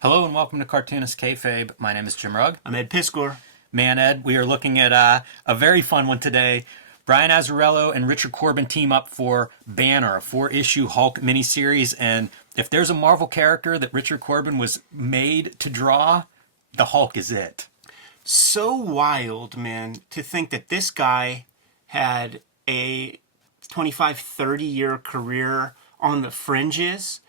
Hello and welcome to Cartoonist Kayfabe. My name is Jim Rugg. I'm Ed Piscor. Man, Ed, we are looking at a very fun one today. Brian Azzarello and Richard Corben team up for Banner, a 4-issue Hulk miniseries. And if there's a Marvel character that Richard Corben was made to draw, the Hulk is it. So wild, man, to think that this guy had a 25, 30-year career on the fringes.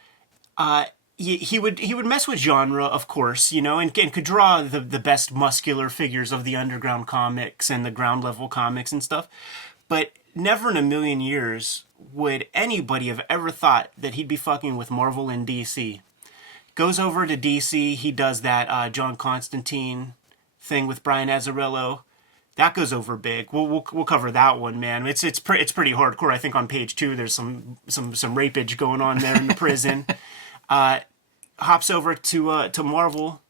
He would mess with genre, of course, and could draw the best muscular figures of the underground comics and the ground level comics and stuff. But never in a million years would anybody have ever thought that he'd be fucking with Marvel and DC. Goes over to DC, he does that John Constantine thing with Brian Azzarello. That goes over big. We'll cover that one, man. It's pretty hardcore. I think on page 2 there's some rapage going on there in the prison. Hops over to Marvel,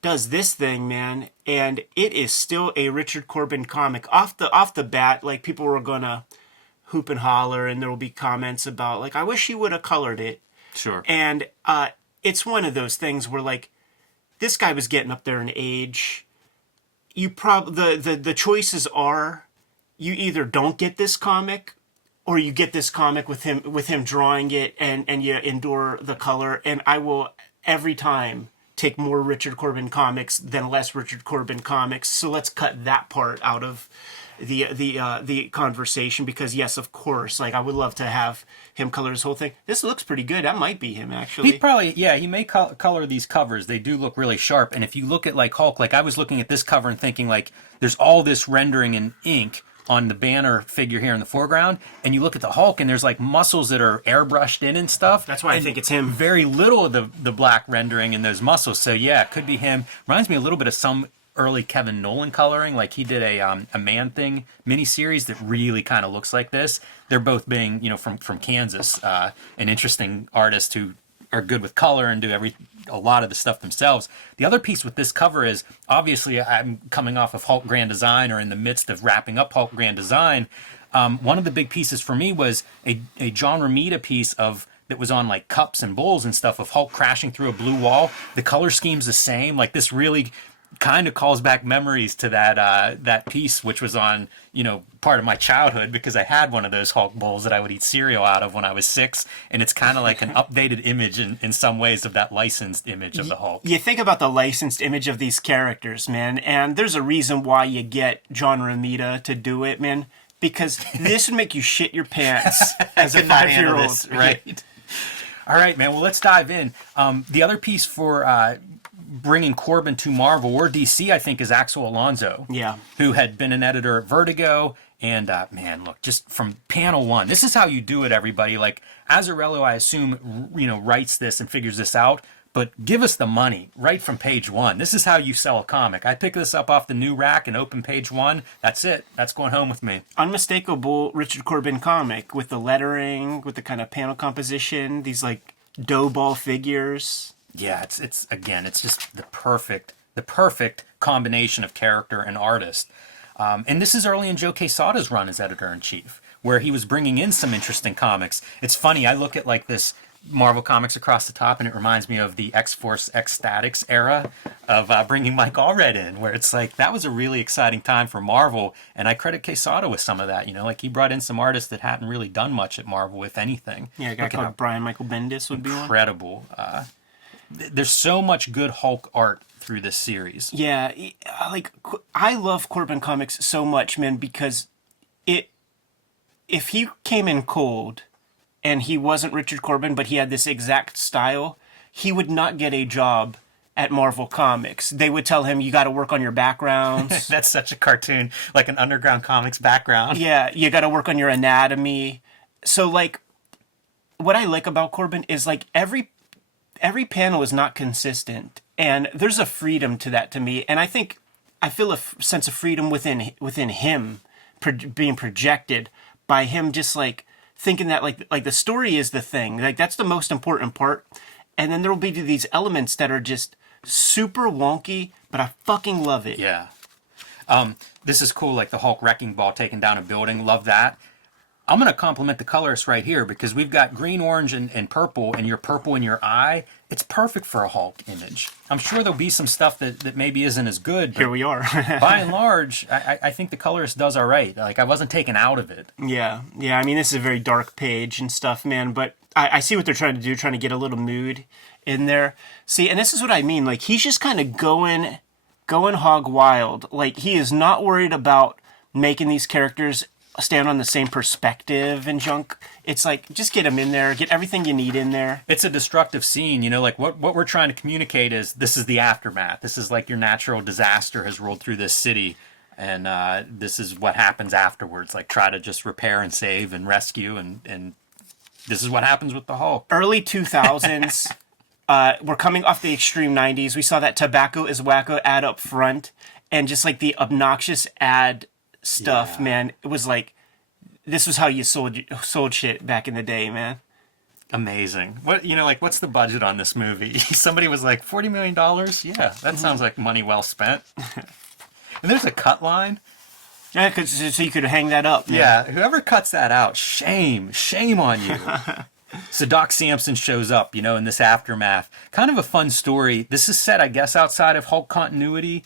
does this thing, man, and it is still a Richard Corben comic. Off the bat, like, people were gonna hoop and holler, and there will be comments about, like, I wish he would have colored it. Sure. And it's one of those things where, like, this guy was getting up there in age. The choices are, you either don't get this comic, or you get this comic with him drawing it, and you endure the color. And I will every time take more Richard Corben comics than less Richard Corben comics. So let's cut that part out of the conversation, because yes, of course, like, I would love to have him color his whole thing. This looks pretty good. That might be him, actually. He may color these covers. They do look really sharp. And if you look at, like, Hulk, like, I was looking at this cover and thinking, like, there's all this rendering in ink on the Banner figure here in the foreground, and you look at the Hulk and there's, like, muscles that are airbrushed in and stuff. That's why I think it's him. Very little of the black rendering in those muscles. So yeah, it could be him. Reminds me a little bit of some early Kevin Nolan coloring. Like, he did a Man-Thing miniseries that really kind of looks like this. They're both being, from Kansas, an interesting artist who are good with color and do a lot of the stuff themselves. The other piece with this cover is, obviously, I'm coming off of Hulk Grand Design, or in the midst of wrapping up Hulk Grand Design. One of the big pieces for me was a John Romita piece that was on, like, cups and bowls and stuff, of Hulk crashing through a blue wall. The color scheme's the same. Like, this really kind of calls back memories to that piece, which was on, part of my childhood, because I had one of those Hulk bowls that I would eat cereal out of when I was 6, and it's kind of like an updated image in some ways of that licensed image of the Hulk. You think about the licensed image of these characters, man, and there's a reason why you get John Romita to do it, man, because this would make you shit your pants as a 5-year-old. Right. All right, man, well, let's dive in. The other piece for bringing Corben to Marvel or DC, I think, is Axel Alonso. Yeah. Who had been an editor at Vertigo. And, man, look, just from panel 1, this is how you do it, everybody. Like, Azzarello, I assume, writes this and figures this out. But give us the money right from page 1. This is how you sell a comic. I pick this up off the new rack and open page 1. That's it. That's going home with me. Unmistakable Richard Corben comic, with the lettering, with the kind of panel composition, these, like, dough ball figures. Yeah, it's just the perfect combination of character and artist. And this is early in Joe Quesada's run as editor-in-chief, where he was bringing in some interesting comics. It's funny, I look at, like, this Marvel Comics across the top, and it reminds me of the X-Force X-Statix era of bringing Mike Allred in, where it's like, that was a really exciting time for Marvel, and I credit Quesada with some of that. Like, he brought in some artists that hadn't really done much at Marvel, if anything. Yeah, a guy called Brian Michael Bendis would be one. Incredible. There's so much good Hulk art through this series. Yeah, like, I love Corben comics so much, man, because if he came in cold and he wasn't Richard Corben, but he had this exact style, he would not get a job at Marvel Comics. They would tell him, you got to work on your backgrounds. That's such a cartoon, like an underground comics background. Yeah, you got to work on your anatomy. So, like, what I like about Corben is, like, every panel is not consistent, and there's a freedom to that to me. And I feel a sense of freedom within him being projected by him, just, like, thinking that, like the story is the thing, like, that's the most important part, and then there will be these elements that are just super wonky, but I fucking love it. Yeah. This is cool, like the Hulk wrecking ball taking down a building. Love that. I'm going to compliment the colorist right here because we've got green, orange, and purple, and your purple in your eye. It's perfect for a Hulk image. I'm sure there'll be some stuff that maybe isn't as good. But Here we are. by and large, I think the colorist does all right. Like, I wasn't taken out of it. Yeah. I mean, this is a very dark page and stuff, man. But I see what they're trying to do, trying to get a little mood in there. See, and this is what I mean. Like, he's just kind of going hog wild. Like, he is not worried about making these characters stand on the same perspective and junk. It's like, just get them in there, get everything you need in there. It's a destructive scene, you know, like what we're trying to communicate is this is the aftermath. This is like your natural disaster has rolled through this city, and this is what happens afterwards. Like, try to just repair and save and rescue, and this is what happens with the Hulk. Early 2000s, we're coming off the extreme 90s. We saw that Tobacco is Wacko ad up front, and just like the obnoxious ad stuff, man. It was like, this was how you sold shit back in the day, man. Amazing. What's the budget on this movie? Somebody was like, $40 million? Yeah, that sounds like money well spent. And there's a cut line. Yeah, so you could hang that up, man. Yeah, whoever cuts that out, shame on you. So Doc Samson shows up, in this aftermath. Kind of a fun story. This is set, I guess, outside of Hulk continuity.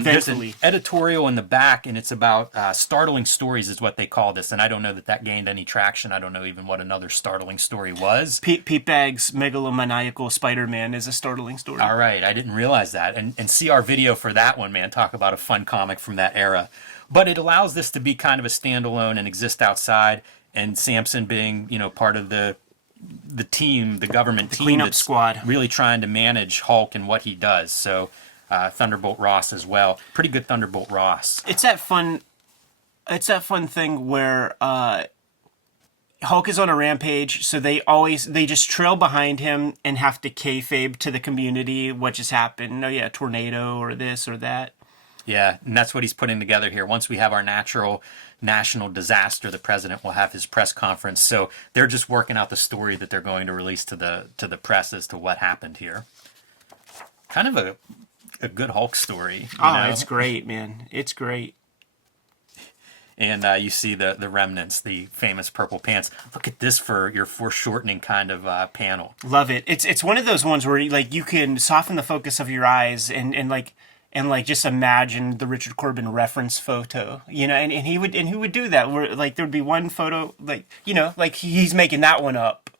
There's an editorial in the back, and it's about startling stories is what they call this. And I don't know that gained any traction. I don't know even what another startling story was. Pete Bag's megalomaniacal Spider-Man is a startling story. All right, I didn't realize that. And see our video for that one, man. Talk about a fun comic from that era. But it allows this to be kind of a standalone and exist outside. And Samson being, part of the team, the government team cleanup that's squad, really trying to manage Hulk and what he does. So Thunderbolt Ross as well. Pretty good Thunderbolt Ross. It's that fun thing where Hulk is on a rampage, so they just trail behind him and have to kayfabe to the community what just happened. Oh yeah, tornado or this or that. Yeah, and that's what he's putting together here. Once we have our national disaster, the president will have his press conference. So they're just working out the story that they're going to release to the press as to what happened here. Kind of a good Hulk story. It's great, man. It's great. And you see the remnants, the famous purple pants. Look at this for your foreshortening kind of panel. Love it. It's one of those ones where you can soften the focus of your eyes and just imagine the Richard Corben reference photo, and he would do that where like there would be one photo like he's making that one up,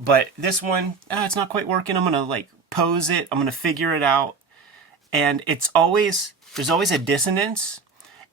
but this one it's not quite working. I'm gonna pose it. I'm gonna figure it out, and there's always a dissonance,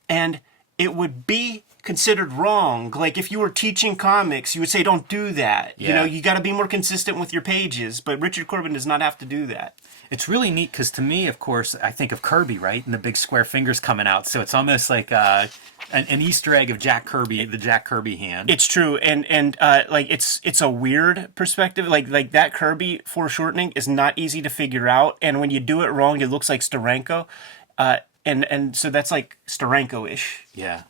and it would be considered wrong. Like if you were teaching comics, you would say don't do that. Yeah. You got to be more consistent with your pages, but Richard Corben does not have to do that. It's really neat because to me, of course, I think of Kirby, right? And the big square fingers coming out. So it's almost like an Easter egg of Jack Kirby, the Jack Kirby hand. It's true. And it's a weird perspective. Like that Kirby foreshortening is not easy to figure out. And when you do it wrong, it looks like Steranko. And so that's like Steranko-ish. Yeah.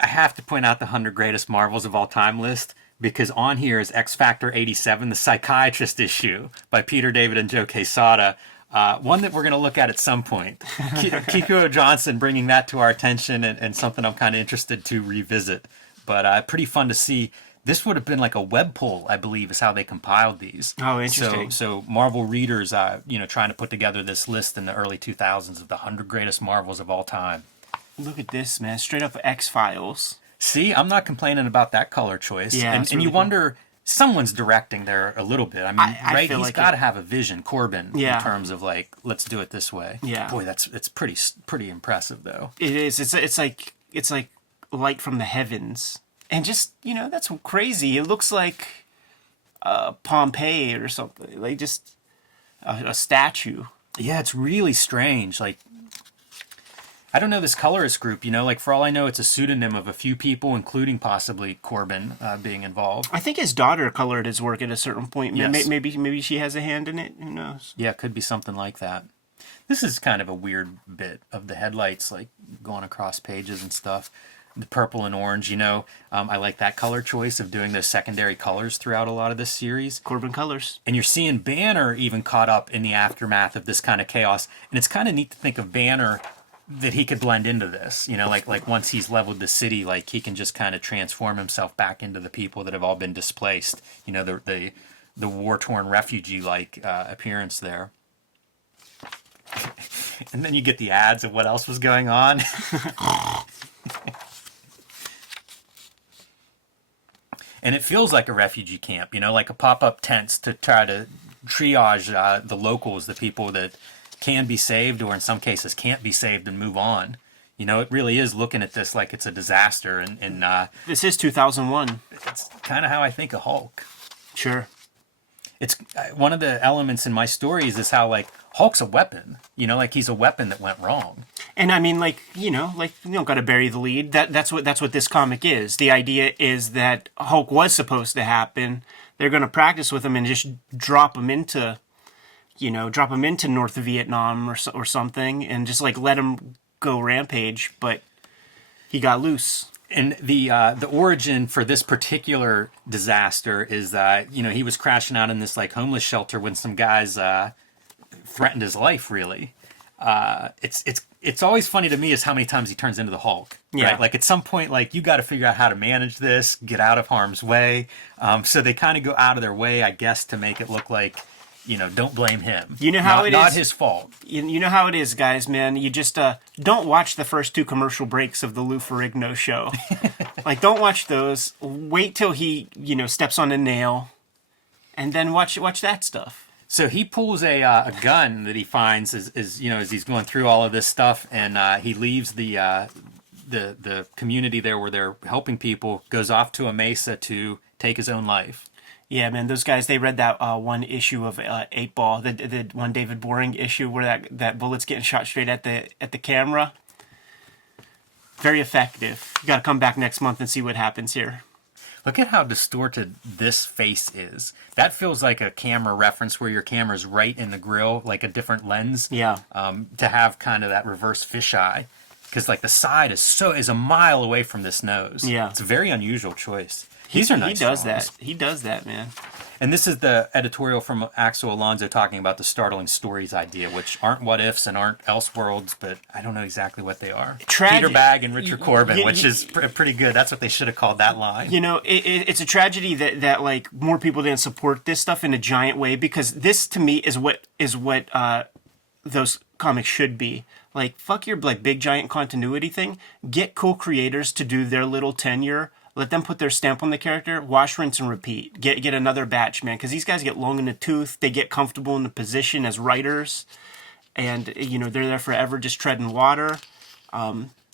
I have to point out the 100 Greatest Marvels of All Time list. Because on here is X Factor 87, the Psychiatrist issue by Peter David and Joe Quesada. One that we're going to look at some point. Kiko Johnson bringing that to our attention and something I'm kind of interested to revisit. But pretty fun to see. This would have been like a web poll, I believe, is how they compiled these. Oh, interesting. So Marvel readers, trying to put together this list in the early 2000s of the 100 Greatest Marvels of all time. Look at this, man. Straight up X-Files. See, I'm not complaining about that color choice. Yeah, and really you cool. wonder, someone's directing there a little bit. I mean, right? feel He's like got to have a vision, Corben, Yeah. in terms of let's do it this way. Yeah. Boy, it's pretty impressive though. It is. It's like light from the heavens, and just that's crazy. It looks like Pompeii or something, like just a statue. Yeah, it's really strange. Like, I don't know this colorist group, for all I know, it's a pseudonym of a few people, including possibly Corben being involved. I think his daughter colored his work at a certain point. Yes. Maybe she has a hand in it. Who knows? Yeah, it could be something like that. This is kind of a weird bit of the headlights, like going across pages and stuff. The purple and orange, I like that color choice of doing those secondary colors throughout a lot of this series. Corben colors. And you're seeing Banner even caught up in the aftermath of this kind of chaos. And it's kind of neat to think of Banner that he could blend into this, like once he's leveled the city, like he can just kind of transform himself back into the people that have all been displaced, the war-torn refugee-like appearance there. And then you get the ads of what else was going on. And it feels like a refugee camp, like a pop-up tents to try to triage the locals, the people that can be saved or in some cases can't be saved and move on. It really is looking at this like it's a disaster. And This is 2001. it's kind of how I think of Hulk. Sure. It's one of the elements in my stories is how like Hulk's a weapon, like he's a weapon that went wrong. And I mean, you don't got to bury the lead. That's what this comic is. The idea is that Hulk was supposed to happen. They're going to practice with him and just drop him into North Vietnam or something, and just like let him go rampage. But he got loose. And the origin for this particular disaster is that he was crashing out in this like homeless shelter when some guys threatened his life. Really, it's always funny to me is how many times he turns into the Hulk. Yeah. Right? Like at some point, like you got to figure out how to manage this, get out of harm's way. So they kind of go out of their way, I guess, to make it look like don't blame him. You know how not his fault. You know how it is, guys, man. You just don't watch the first 2 commercial breaks of the Lou Ferrigno show. Like, don't watch those. Wait till he, steps on a nail, and then watch that stuff. So he pulls a gun that he finds as he's going through all of this stuff, and he leaves the community there where they're helping people, goes off to a mesa to take his own life. Yeah, man, those guys, they read that one issue of 8 Ball, the one David Boring issue where that bullet's getting shot straight at the camera. Very effective. You got to come back next month and see what happens here. Look at how distorted this face is. That feels like a camera reference where your camera's right in the grill, like a different lens. Yeah. To have kind of that reverse fisheye. Because like the side is a mile away from this nose. Yeah. It's a very unusual choice. These are nice. He does drawings. that. He does that, man. And this is the editorial from Axel Alonso talking about the startling stories idea, which aren't what ifs and aren't Elseworlds, but I don't know exactly what they are. Peter Bagg and Richard Corben, which is pretty good. That's what they should have called that line. It's a tragedy that like more people didn't support this stuff in a giant way, because this to me is what those comics should be. Like, fuck your like big giant continuity thing. Get cool creators to do their little tenure. Let them put their stamp on the character. Wash, rinse, and repeat. Get another batch, man. Because these guys get long in the tooth. They get comfortable in the position as writers, and they're there forever, just treading water.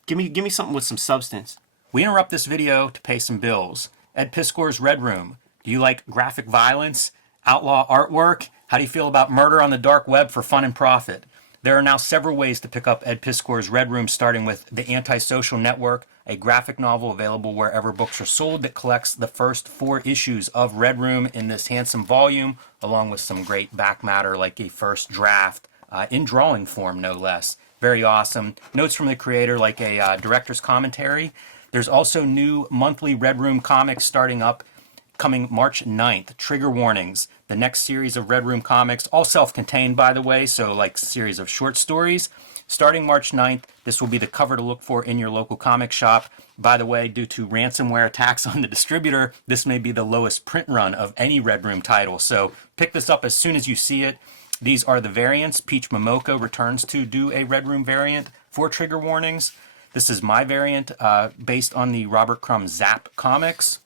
Give me something with some substance. We interrupt this video to pay some bills. Ed Piskor's Red Room. Do you like graphic violence, outlaw artwork? How do you feel about murder on the dark web for fun and profit? There are now several ways to pick up Ed Piskor's Red Room, starting with The Antisocial Network, a graphic novel available wherever books are sold that collects the first 4 issues of Red Room in this handsome volume, along with some great back matter like a first draft, in drawing form no less. Very awesome. Notes from the creator like a director's commentary. There's also new monthly Red Room comics starting up coming March 9th. Trigger warnings. The next series of Red Room comics, all self-contained by the way, so like series of short stories. Starting March 9th, this will be the cover to look for in your local comic shop. By the way, due to ransomware attacks on the distributor, this may be the lowest print run of any Red Room title, so pick this up as soon as you see it. These are the variants. Peach Momoko returns to do a Red Room variant for trigger warnings. This is my variant based on the Robert Crumb Zap comics.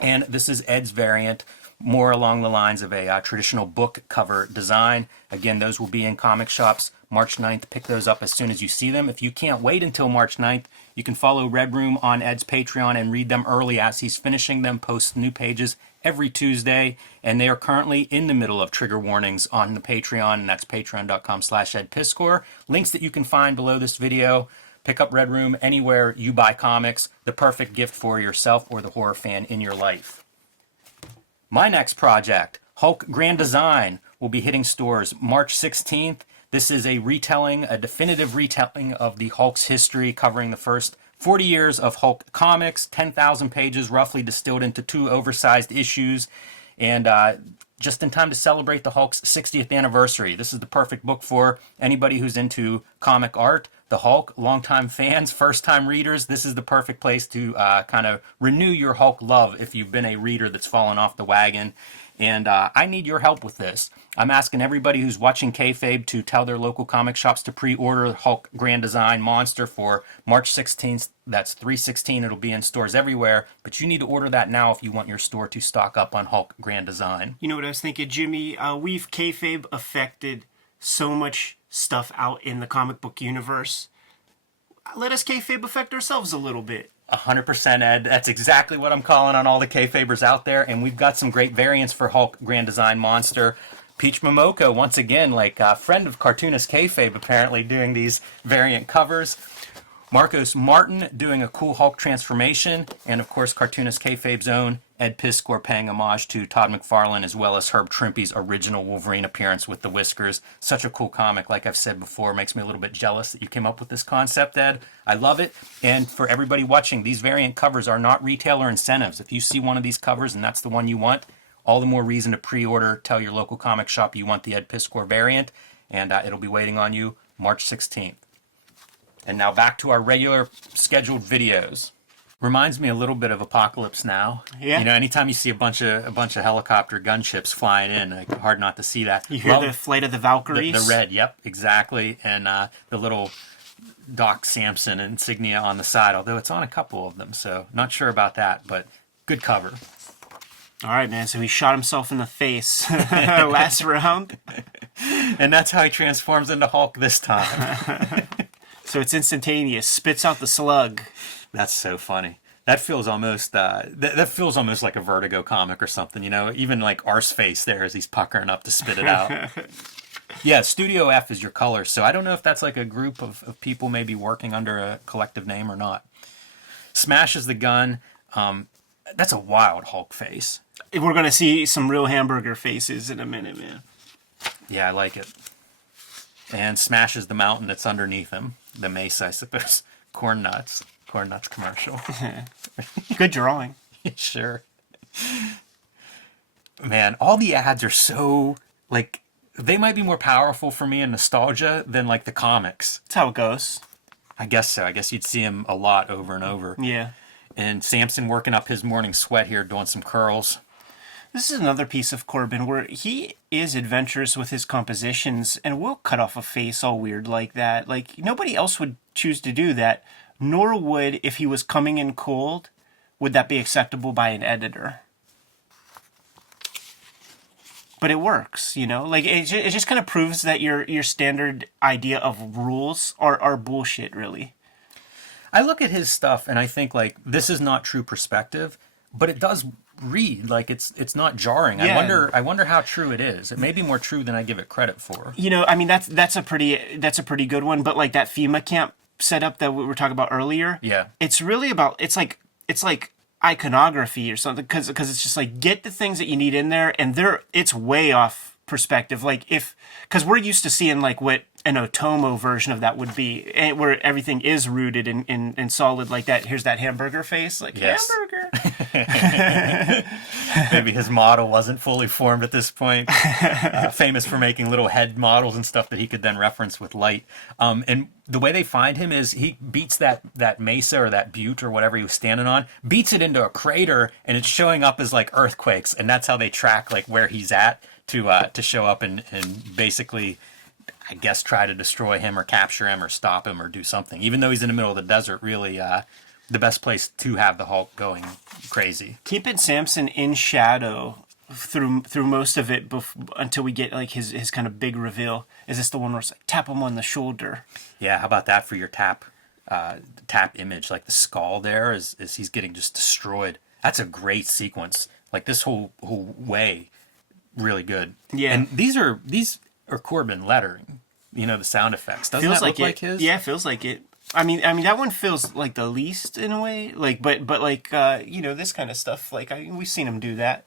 And this is Ed's variant, more along the lines of a traditional book cover design. Again, those will be in comic shops March 9th. Pick those up as soon as you see them. If you can't wait until March 9th, you can follow Red Room on Ed's Patreon and read them early as he's finishing them, posts new pages every Tuesday. And they are currently in the middle of trigger warnings on the Patreon, and that's patreon.com/EdPiskor. Links that you can find below this video. Pick up Red Room anywhere you buy comics. The perfect gift for yourself or the horror fan in your life. My next project, Hulk Grand Design, will be hitting stores March 16th. This is a definitive retelling of the Hulk's history, covering the first 40 years of Hulk comics, 10,000 pages roughly distilled into 2 oversized issues. And just in time to celebrate the Hulk's 60th anniversary. This is the perfect book for anybody who's into comic art, the Hulk, longtime fans, first-time readers. This is the perfect place to kind of renew your Hulk love if you've been a reader that's fallen off the wagon. And I need your help with this. I'm asking everybody who's watching Kayfabe to tell their local comic shops to pre-order Hulk Grand Design Monster for March 16th. That's 3/16. It'll be in stores everywhere. But you need to order that now if you want your store to stock up on Hulk Grand Design. You know what I was thinking, Jimmy? We've Kayfabe affected so much stuff out in the comic book universe. Let us Kayfabe affect ourselves a little bit. 100%, Ed. That's exactly what I'm calling on all the Kayfabers out there. And we've got some great variants for Hulk Grand Design Monster. Peach Momoko, once again, like a friend of Cartoonist Kayfabe, apparently doing these variant covers. Marcos Martin doing a cool Hulk transformation. And, of course, Cartoonist Kayfabe's own Ed Piskor paying homage to Todd McFarlane as well as Herb Trimpe's original Wolverine appearance with the whiskers. Such a cool comic, like I've said before. Makes me a little bit jealous that you came up with this concept, Ed. I love it. And for everybody watching, these variant covers are not retailer incentives. If you see one of these covers and that's the one you want, all the more reason to pre-order. Tell your local comic shop you want the Ed Piskor variant, and it'll be waiting on you March 16th. And now back to our regular scheduled videos. Reminds me a little bit of Apocalypse Now. Yeah. You know, anytime you see a bunch of helicopter gunships flying in, like, hard not to see that. You hear the Flight of the Valkyries? The red, yep, exactly. And the little Doc Samson insignia on the side, although it's on a couple of them, so not sure about that, but good cover. All right, man, so he shot himself in the face last round. And that's how he transforms into Hulk this time. So it's instantaneous. Spits out the slug. That's so funny. That feels almost that feels almost like a Vertigo comic or something, you know. Even like Arseface there as he's puckering up to spit it out. Yeah, Studio F is your color, so I don't know if that's like a group of people maybe working under a collective name or not. Smashes the gun. That's a wild Hulk face. We're gonna see some real hamburger faces in a minute, man. Yeah, I like it. And smashes the mountain that's underneath him. The mace, I suppose. Corn nuts. Corn nuts commercial. Good drawing. Sure. Man, all the ads are so, like, they might be more powerful for me in nostalgia than, like, the comics. That's how it goes. I guess so. I guess you'd see him a lot over and over. Yeah. And Samson working up his morning sweat here, doing some curls. This is another piece of Corben where he is adventurous with his compositions and will cut off a face all weird like that. Like, nobody else would choose to do that, nor would, if he was coming in cold, would that be acceptable by an editor. But it works, you know? Like, it just kind of proves that your standard idea of rules are bullshit, really. I look at his stuff and I think, like, this is not true perspective, but it does read like it's not jarring. Yeah. I wonder how true it is. It may be more true than I give it credit for. You know, I mean, that's a pretty good one. But like that FEMA camp setup that we were talking about earlier, Yeah. it's really about it's like iconography or something because it's just like get the things that you need in there, and it's way off perspective. Like because we're used to seeing like what an Otomo version of that would be, and where everything is rooted in solid like that. Here's that hamburger face, like Yes. hamburger. Maybe his model wasn't fully formed at this point. Famous for making little head models and stuff that he could then reference with light. And the way they find him is he beats that mesa or that butte or whatever he was standing on, beats it into a crater, and it's showing up as like earthquakes. And that's how they track like where he's at to show up and basically, I guess, try to destroy him or capture him or stop him or do something. Even though he's in the middle of the desert, really the best place to have the Hulk going crazy. Keeping Samson in shadow through most of it until we get like his kind of big reveal. Is this the one where it's like tap him on the shoulder? Yeah, how about that for your tap image? Like the skull there as he's getting just destroyed. That's a great sequence. Like this whole way, really good. Yeah. And these are Corben lettering. You know, the sound effects. Doesn't Feels that look like like it. his? Yeah, it feels like it. I mean that one feels like the least in a way. Like, but like you know, this kind of stuff. Like we've seen him do that.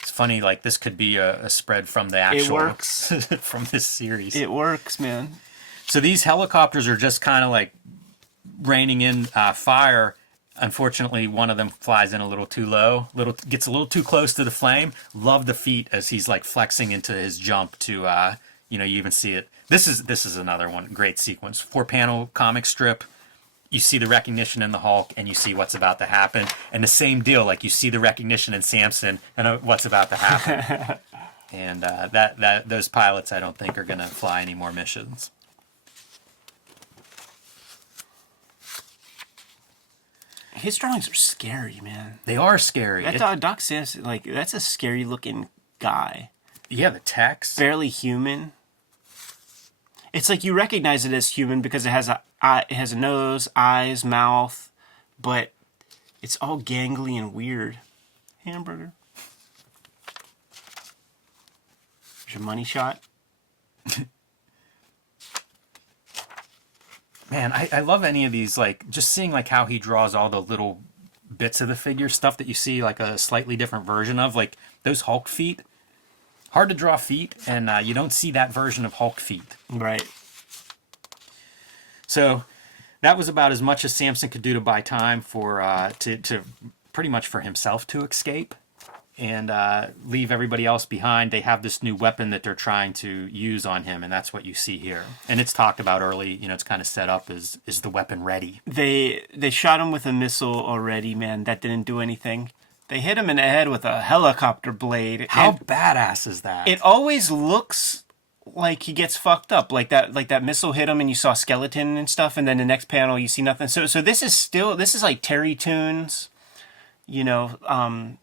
It's funny. Like this could be a spread from the actual. It works from this series. It works, man. So these helicopters are just kind of like raining in fire. Unfortunately, one of them flies in a little too low, gets a little too close to the flame. Love the feat as he's like flexing into his jump to, you even see it. This is another one, great sequence. 4-panel comic strip. You see the recognition in the Hulk, and you see what's about to happen. And the same deal, like you see the recognition in Samson and what's about to happen. And those pilots, I don't think, are going to fly any more missions. His drawings are scary, man. They are scary. Doc Samson, like, that's a scary looking guy. Yeah, the text. Barely human. It's like you recognize it as human because it has a nose, eyes, mouth, but it's all gangly and weird. Hamburger. There's your money shot. Man, I love any of these, like, just seeing, like, how he draws all the little bits of the figure, stuff that you see, like, a slightly different version of, like, those Hulk feet. Hard to draw feet, and you don't see that version of Hulk feet. Right. So that was about as much as Samson could do to buy time for to pretty much for himself to escape and leave everybody else behind. They have this new weapon that they're trying to use on him, and that's what you see here. And it's talked about early. It's kind of set up as is the weapon ready? They shot him with a missile already, man. That didn't do anything. They hit him in the head with a helicopter blade. How badass is that? It always looks like he gets fucked up, like that missile hit him and you saw skeleton and stuff, and then the next panel you see nothing. So this is like Terry Toons, Tom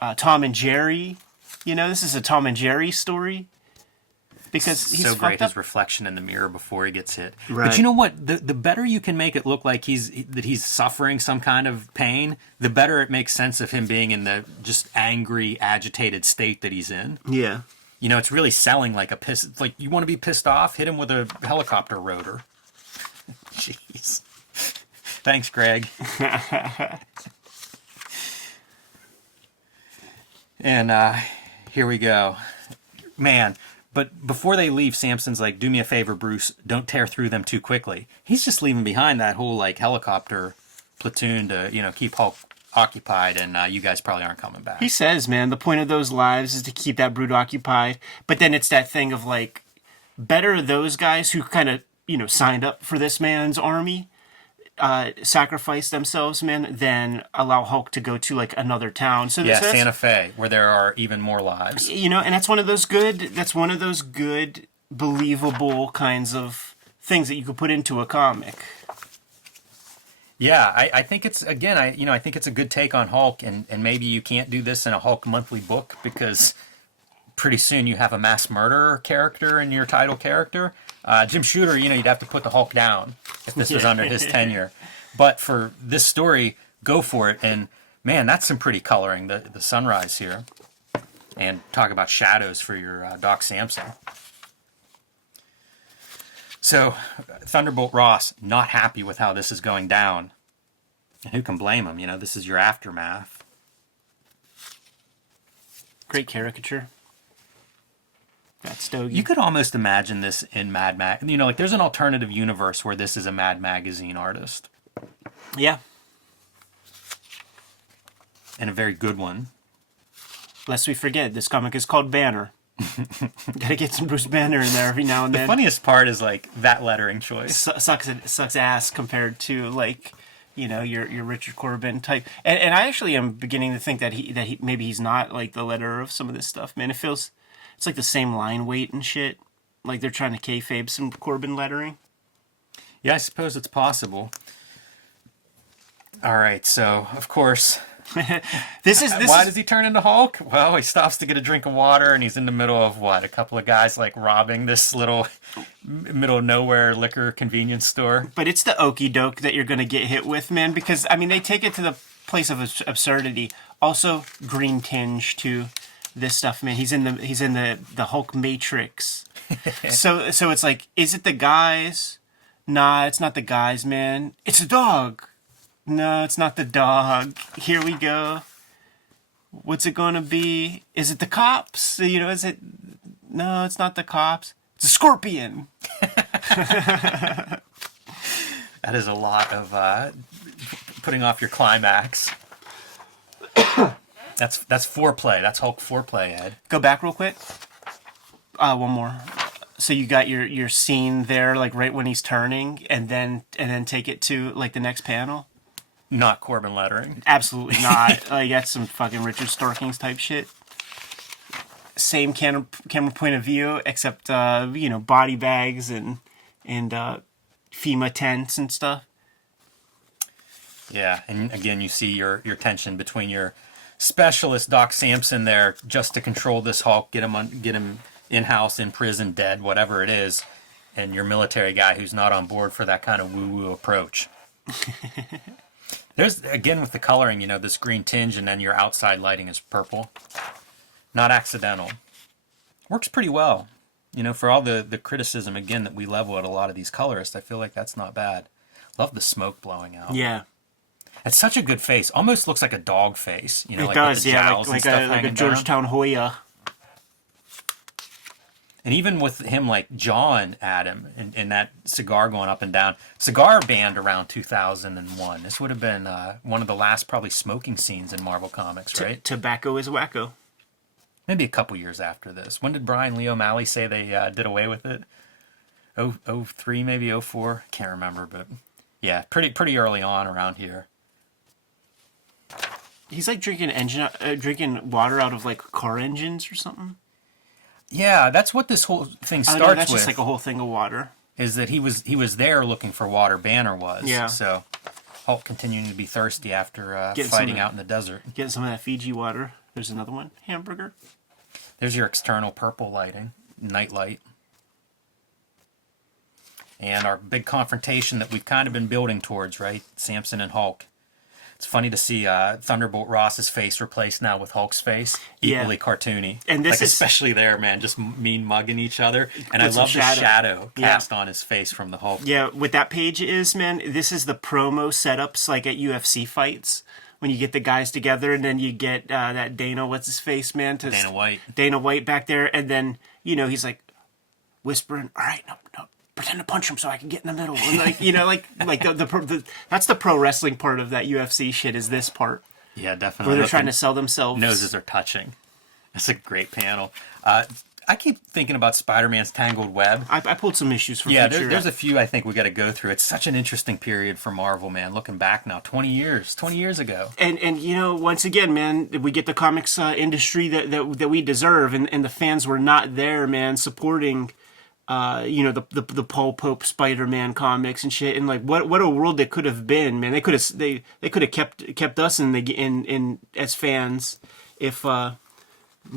and Jerry. This is a Tom and Jerry story. Because he's so great, up. his reflection in the mirror before he gets hit. Right. But you know what? The better you can make it look like he's suffering some kind of pain, the better it makes sense of him being in the just angry, agitated state that he's in. Yeah. It's really selling like like you want to be pissed off, hit him with a helicopter rotor. Jeez. Thanks, Greg. And here we go. Man. But before they leave, Samson's like, do me a favor, Bruce, don't tear through them too quickly. He's just leaving behind that whole like helicopter platoon to, keep Hulk occupied, and you guys probably aren't coming back. He says, man, the point of those lives is to keep that brute occupied. But then it's that thing of like, better those guys who kind of, signed up for this man's army, sacrifice themselves, man, than allow Hulk to go to like another town. So yeah, Santa Fe, where there are even more lives. And that's one of those good, believable kinds of things that you could put into a comic. Yeah, I think it's, again, I think it's a good take on Hulk, and maybe you can't do this in a Hulk monthly book because pretty soon you have a mass murderer character in your title character. Jim Shooter, you'd have to put the Hulk down if this was under his tenure. But for this story, go for it. And man, that's some pretty coloring, the sunrise here. And talk about shadows for your Doc Samson. So Thunderbolt Ross, not happy with how this is going down. And who can blame him? This is your aftermath. Great caricature. That Stogie. You could almost imagine this in Mad Mag. Like there's an alternative universe where this is a Mad Magazine artist. Yeah. And a very good one. Lest we forget, this comic is called Banner. Gotta get some Bruce Banner in there every now and then. The funniest part is like that lettering choice. Sucks ass compared to like, your Richard Corben type. And I actually am beginning to think that he maybe he's not like the letterer of some of this stuff, man. It's like the same line weight and shit. Like they're trying to kayfabe some Corben lettering. Yeah, I suppose it's possible. All right, so of course, why does he turn into Hulk? Well, he stops to get a drink of water, and he's in the middle of a couple of guys like robbing this little middle of nowhere liquor convenience store. But it's the okey doke that you're gonna get hit with, man. Because they take it to the place of absurdity. Also, green tinge to this stuff, man. He's in the Hulk Matrix. so it's like, is it the guys? Nah, it's not the guys, man. It's a dog. No, it's not the dog. Here we go. What's it gonna be? Is it the cops? Is it? No, it's not the cops. It's a scorpion. That is a lot of putting off your climax. That's foreplay. That's Hulk foreplay, Ed. Go back real quick. One more. So you got your scene there, like right when he's turning, and then take it to like the next panel. Not Corben lettering. Absolutely not. Like that's some fucking Richard Starkings type shit. Same camera point of view, except body bags and FEMA tents and stuff. Yeah, and again, you see your tension between your specialist Doc Samson there, just to control this Hulk, get him in-house, in prison, dead, whatever it is, and your military guy who's not on board for that kind of woo-woo approach. There's, again, with the coloring, this green tinge, and then your outside lighting is purple. Not accidental. Works pretty well. For all the criticism, again, that we level at a lot of these colorists, I feel like that's not bad. Love the smoke blowing out. Yeah. It's such a good face. Almost looks like a dog face. It does, yeah, like a Georgetown Hoya. And even with him like jawing at him and that cigar going up and down. Cigar banned around 2001. This would have been one of the last probably smoking scenes in Marvel Comics, right? Tobacco is wacko. Maybe a couple years after this. When did Brian Lee O'Malley say they did away with it? 03, maybe 04? Can't remember, but yeah, pretty early on around here. He's like drinking water out of like car engines or something. Yeah, that's what this whole thing starts no, that's with. just like a whole thing of water. Is that he was there looking for water. Banner was. Yeah. So Hulk continuing to be thirsty after fighting out in the desert. Getting some of that Fiji water. There's another one. Hamburger. There's your external purple lighting, night light. And our big confrontation that we've kind of been building towards, right? Samson and Hulk. It's funny to see Thunderbolt Ross's face replaced now with Hulk's face, equally cartoony. And this is especially there, man, just mean mugging each other. And I love the shadow cast on his face from the Hulk. Yeah, what that page is, man, this is the promo setups like at UFC fights. When you get the guys together and then you get that Dana, what's his face, man? Dana White back there. And then, he's like whispering, all right, no, pretend to punch him so I can get in the middle. And like that's the pro wrestling part of that UFC shit is this part. Yeah, definitely. Where they're trying to sell themselves. Noses are touching. That's a great panel. I keep thinking about Spider-Man's Tangled Web. I pulled some issues from there's a few I think we got to go through. It's such an interesting period for Marvel, man. Looking back now, 20 years ago. And once again, man, we get the comics industry that we deserve, and the fans were not there, man, supporting the Paul Pope Spider-Man comics and shit, and like what a world that could have been, man. They could have kept us in as fans if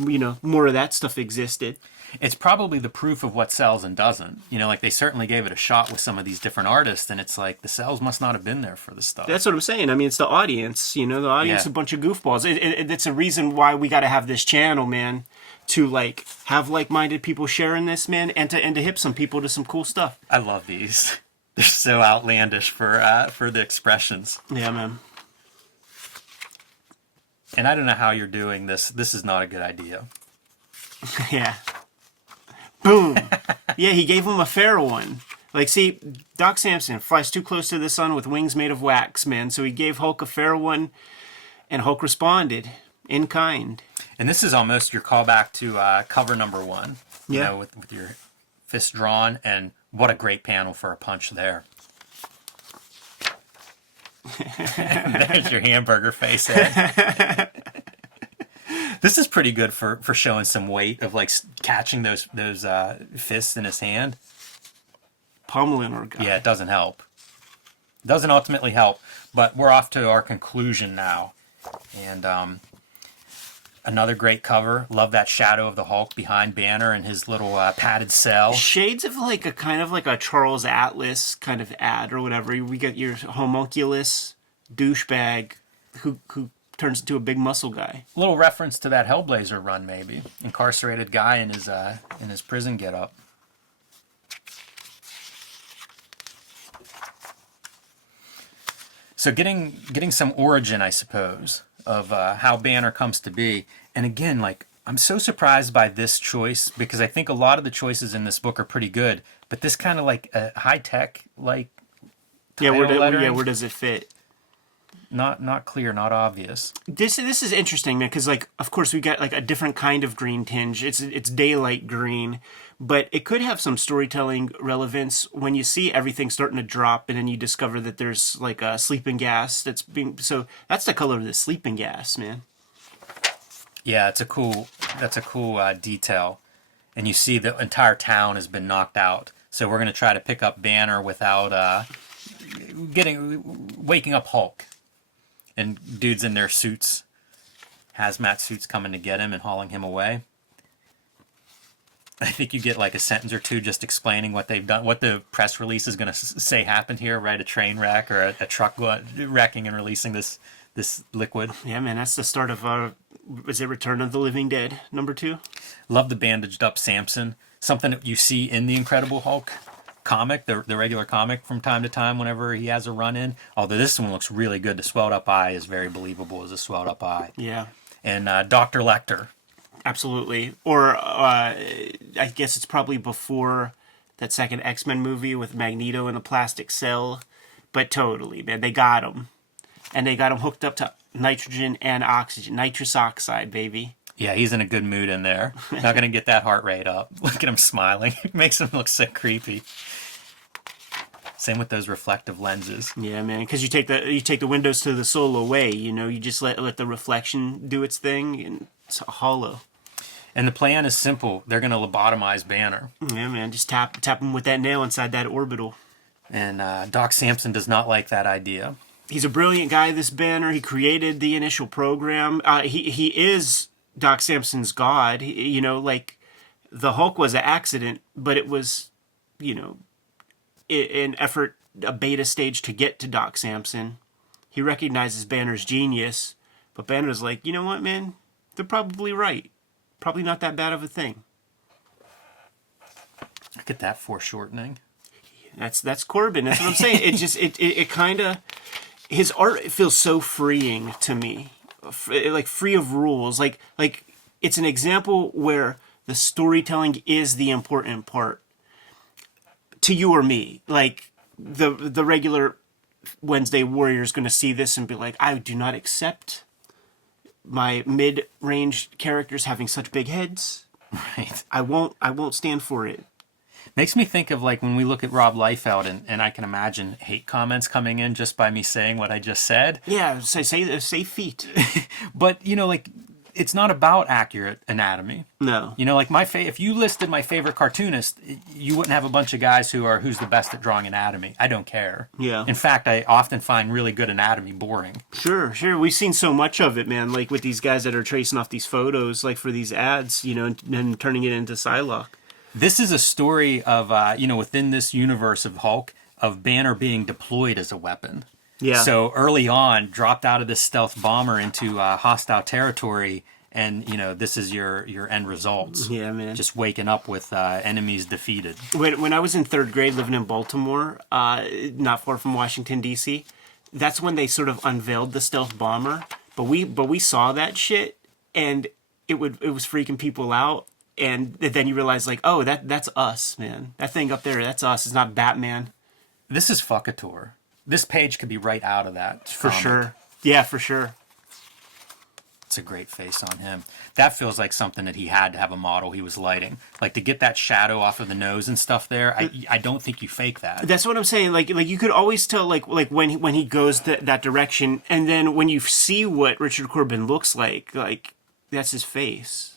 more of that stuff existed. It's probably the proof of what sells and doesn't. Like they certainly gave it a shot with some of these different artists, and it's like the sales must not have been there for the stuff. That's what I'm saying. I mean, it's the audience. The audience is a bunch of goofballs. It's a reason why we got to have this channel, man, to like have like-minded people sharing this, man, and to hip some people to some cool stuff. I love these. They're so outlandish for the expressions. Yeah, man. And I don't know how you're doing this. This is not a good idea. Yeah. Boom. Yeah, he gave him a fair one. Like, see, Doc Samson flies too close to the sun with wings made of wax, man. So he gave Hulk a fair one, and Hulk responded in kind. And this is almost your callback to cover number 1. With your fist drawn, and what a great panel for a punch there. There's your hamburger face head. This is pretty good for showing some weight of like catching those fists in his hand. Pummeling our guy. Yeah, it doesn't help. It doesn't ultimately help, but we're off to our conclusion now. And another great cover. Love that shadow of the Hulk behind Banner and his little padded cell. Shades of like a kind of like a Charles Atlas kind of ad or whatever. We get your homunculus douchebag who turns into a big muscle guy. A little reference to that Hellblazer run, maybe. Incarcerated guy in his prison getup. So getting some origin, I suppose, of how Banner comes to be. And again, like, I'm so surprised by this choice because I think a lot of the choices in this book are pretty good, but this kind of like high tech like where does it fit? Not clear, not obvious. This is interesting, man, because like, of course, we got like a different kind of green tinge. It's daylight green, but it could have some storytelling relevance when you see everything starting to drop, and then you discover that there's like a sleeping gas that's being. So that's the color of the sleeping gas, man. Yeah, that's a cool detail. And you see the entire town has been knocked out. So we're gonna try to pick up Banner without waking up Hulk. And dudes in their suits, hazmat suits, coming to get him and hauling him away. I think you get like a sentence or two just explaining what they've done, what the press release is going to say happened here, right? A train wreck or a truck wrecking and releasing this liquid. Yeah, man, that's the start of is it Return of the Living Dead #2? Love the bandaged up Samson. Something that you see in the Incredible Hulk comic, the regular comic, from time to time whenever he has a run in. Although this one looks really good. The swelled up eye is very believable as a swelled up eye. Yeah. And Dr. Lecter. Absolutely. Or I guess it's probably before that second X-Men movie with Magneto in the plastic cell. But totally, man, they got him. And they got him hooked up to nitrogen and oxygen. Nitrous oxide, baby. Yeah, he's in a good mood in there. Not going to get that heart rate up. Look at him smiling. It makes him look so creepy. Same with those reflective lenses. Yeah, man, because you take the windows to the soul away. You know, you just let the reflection do its thing, and it's hollow. And the plan is simple. They're going to lobotomize Banner. Yeah, man, just tap him with that nail inside that orbital. And Doc Samson does not like that idea. He's a brilliant guy, this Banner. He created the initial program. He is Doc Samson's god. You know, like, the Hulk was an accident, but it was, you know, an effort, a beta stage to get to Doc Samson. He recognizes Banner's genius, but Banner's like, you know what, man? They're probably right. Probably not that bad of a thing. Look at that foreshortening. That's Corben. That's what I'm saying. It kind of, his art feels so freeing to me, like free of rules. Like it's an example where the storytelling is the important part to you or me. Like the regular Wednesday warrior is going to see this and be like, I do not accept my mid-range characters having such big heads. Right. I won't stand for it. Makes me think of like when we look at Rob Liefeld, and I can imagine hate comments coming in just by me saying what I just said. Yeah, say feet. But, you know, like, it's not about accurate anatomy. No. You know, like if you listed my favorite cartoonist, you wouldn't have a bunch of guys who's the best at drawing anatomy. I don't care. Yeah. In fact, I often find really good anatomy boring. Sure. We've seen so much of it, man. Like with these guys that are tracing off these photos, like for these ads, you know, and turning it into Psylocke. This is a story of, within this universe of Hulk, of Banner being deployed as a weapon. Yeah. So early on, dropped out of this stealth bomber into hostile territory, and, you know, this is your end results. Yeah, man. Just waking up with enemies defeated. When I was in 3rd grade living in Baltimore, not far from Washington, D.C., that's when they sort of unveiled the stealth bomber. But we saw that shit, and it was freaking people out. And then you realize, like, oh, that's us, man. That thing up there, that's us. It's not Batman. This is Fuckator. This page could be right out of that. For sure. Yeah, for sure. It's a great face on him. That feels like something that he had to have a model he was lighting. Like, to get that shadow off of the nose and stuff there, I don't think you fake that. That's what I'm saying. Like you could always tell, like when he goes that direction, and then when you see what Richard Corben looks like that's his face.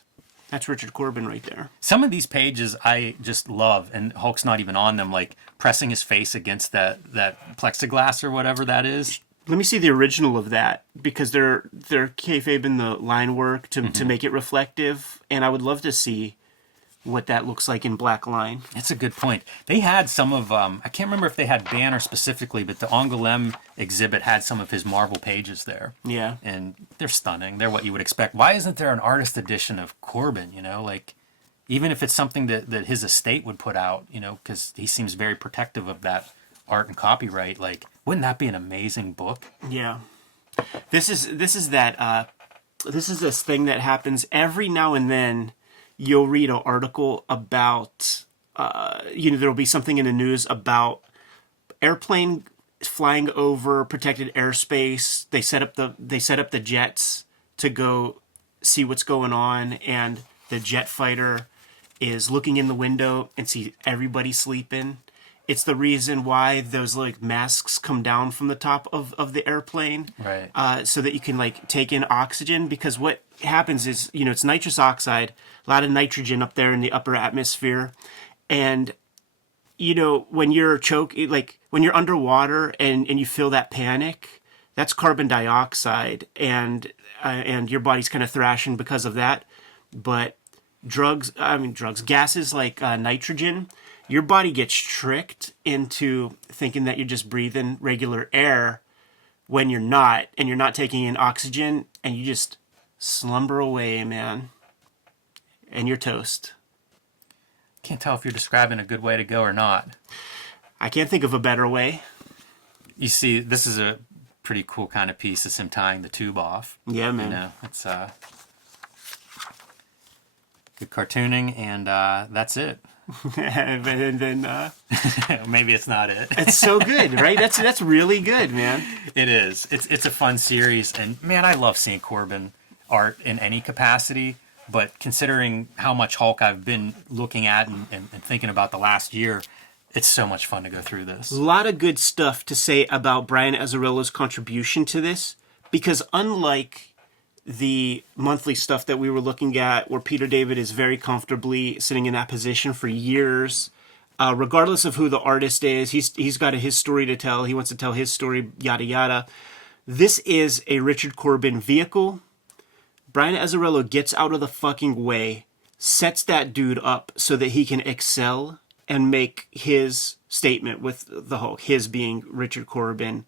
That's Richard Corben right there. Some of these pages I just love, and Hulk's not even on them, like pressing his face against that plexiglass or whatever that is. Let me see the original of that, because they're kayfabing the line work to make it reflective, and I would love to see what that looks like in black line. That's a good point. They had some of, I can't remember if they had Banner specifically, but the Angoulême exhibit had some of his Marvel pages there. Yeah. And they're stunning. They're what you would expect. Why isn't there an artist edition of Corben, you know? Like, even if it's something that his estate would put out, you know, because he seems very protective of that art and copyright. Like, wouldn't that be an amazing book? Yeah. This is this thing that happens every now and then. You'll read an article about, there'll be something in the news about airplane flying over protected airspace. They set up the jets to go see what's going on, and the jet fighter is looking in the window and see everybody sleeping. It's the reason why those like masks come down from the top of the airplane, Right. so that you can like take in oxygen. Because what happens is, it's nitrous oxide, a lot of nitrogen up there in the upper atmosphere, and when you're when you're underwater and you feel that panic, that's carbon dioxide, and your body's kind of thrashing because of that. But gases like nitrogen, your body gets tricked into thinking that you're just breathing regular air when you're not, and you're not taking in oxygen, and you just slumber away, man. And you're toast. Can't tell if you're describing a good way to go or not. I can't think of a better way. You see, this is a pretty cool kind of piece. It's him tying the tube off. Yeah, man. It's good cartooning, and that's it. And then Maybe it's not it. it's so good, right? That's really good, man. It is. It's a fun series, and man, I love seeing Corben art in any capacity. But considering how much Hulk I've been looking at and thinking about the last year, it's so much fun to go through this. A lot of good stuff to say about Brian Azzarello's contribution to this, because unlike the monthly stuff that we were looking at, where Peter David is very comfortably sitting in that position for years, regardless of who the artist is, he's got his story to tell. He wants to tell his story, yada yada. This is a Richard Corben vehicle. Brian Azzarello gets out of the fucking way, sets that dude up so that he can excel and make his statement with the Hulk, his being Richard Corben.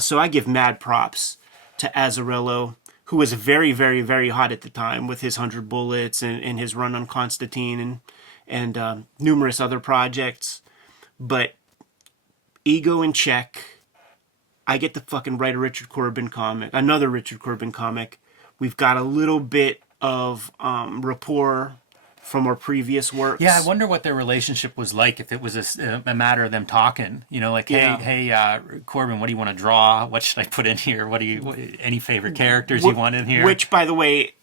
So I give mad props to Azzarello, who was very, very, very hot at the time with his 100 Bullets and his run on Constantine and numerous other projects. But ego in check. I get to fucking write a Richard Corben comic, another Richard Corben comic. We've got a little bit of rapport from our previous works. Yeah, I wonder what their relationship was like, if it was a matter of them talking. Like, hey, Corben, what do you want to draw? What should I put in here? Any favorite characters you want in here? Which, by the way,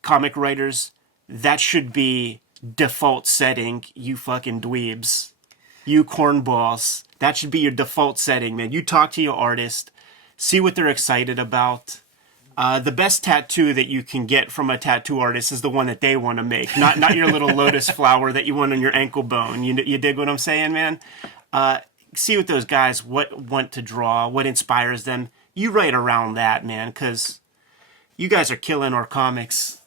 comic writers, that should be default setting, you fucking dweebs. You cornballs. That should be your default setting, man. You talk to your artist, see what they're excited about. The best tattoo that you can get from a tattoo artist is the one that they want to make, not your little lotus flower that you want on your ankle bone. You dig what I'm saying, man? See what those guys want to draw, what inspires them. You write around that, man, because you guys are killing our comics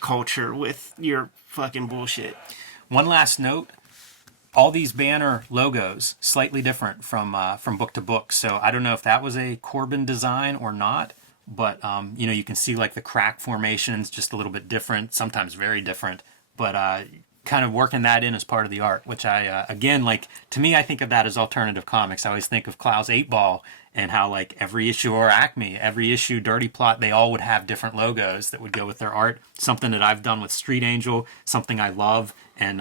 culture with your fucking bullshit. One last note. All these banner logos slightly different from book to book. So I don't know if that was a Corben design or not. But, you can see like the crack formations just a little bit different, sometimes very different. But kind of working that in as part of the art, which I, again, like, to me, I think of that as alternative comics. I always think of Klaus 8-Ball and how, like, every issue, or Acme, every issue, Dirty Plot, they all would have different logos that would go with their art. Something that I've done with Street Angel, something I love. And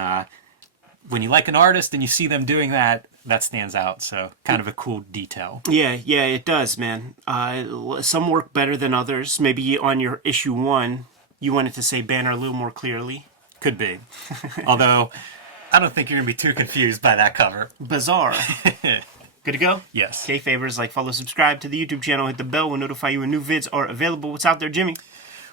when you like an artist and you see them doing that, that stands out. So kind of a cool detail. Yeah, it does, man. Some work better than others. Maybe on your issue 1, you wanted to say banner a little more clearly. Could be. Although, I don't think you're going to be too confused by that cover. Bizarre. Good to go? Yes. Kayfabers, like, follow, subscribe to the YouTube channel, hit the bell, will notify you when new vids are available. What's out there, Jimmy?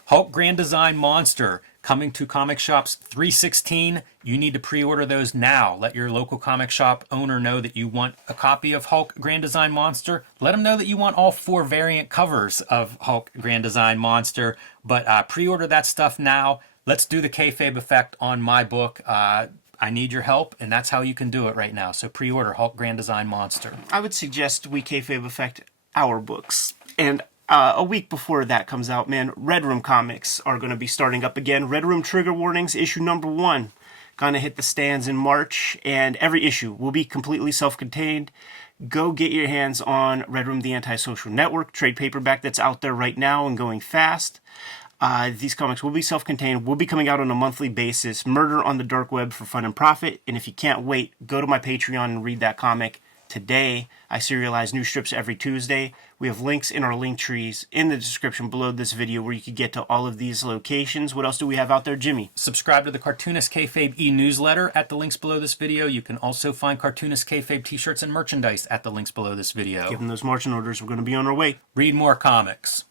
Hulk Grand Design Monster, coming to comic shops 3/16. You need to pre-order those now. Let your local comic shop owner know that you want a copy of Hulk Grand Design Monster. Let them know that you want all 4 variant covers of Hulk Grand Design Monster. But pre-order that stuff now. Let's do the kayfabe effect on my book. I need your help, and that's how you can do it right now. So pre-order Hulk Grand Design Monster. I would suggest we kayfabe effect our books. And a week before that comes out, man, Red Room comics are going to be starting up again. Red Room Trigger Warnings, issue number 1. Going to hit the stands in March, and every issue will be completely self-contained. Go get your hands on Red Room, the Antisocial Network, trade paperback that's out there right now and going fast. These comics will be self-contained, will be coming out on a monthly basis. Murder on the Dark Web for fun and profit. And if you can't wait, go to my Patreon and read that comic. today. I serialize new strips every Tuesday. We have links in our link trees in the description below this video where you can get to all of these locations. What else do we have out there, Jimmy? Subscribe to the Cartoonist Kayfabe e-newsletter at the links below this video. You can also find Cartoonist Kayfabe t-shirts and merchandise at the links below this video. Given those marching orders, we're going to be on our way. Read more comics.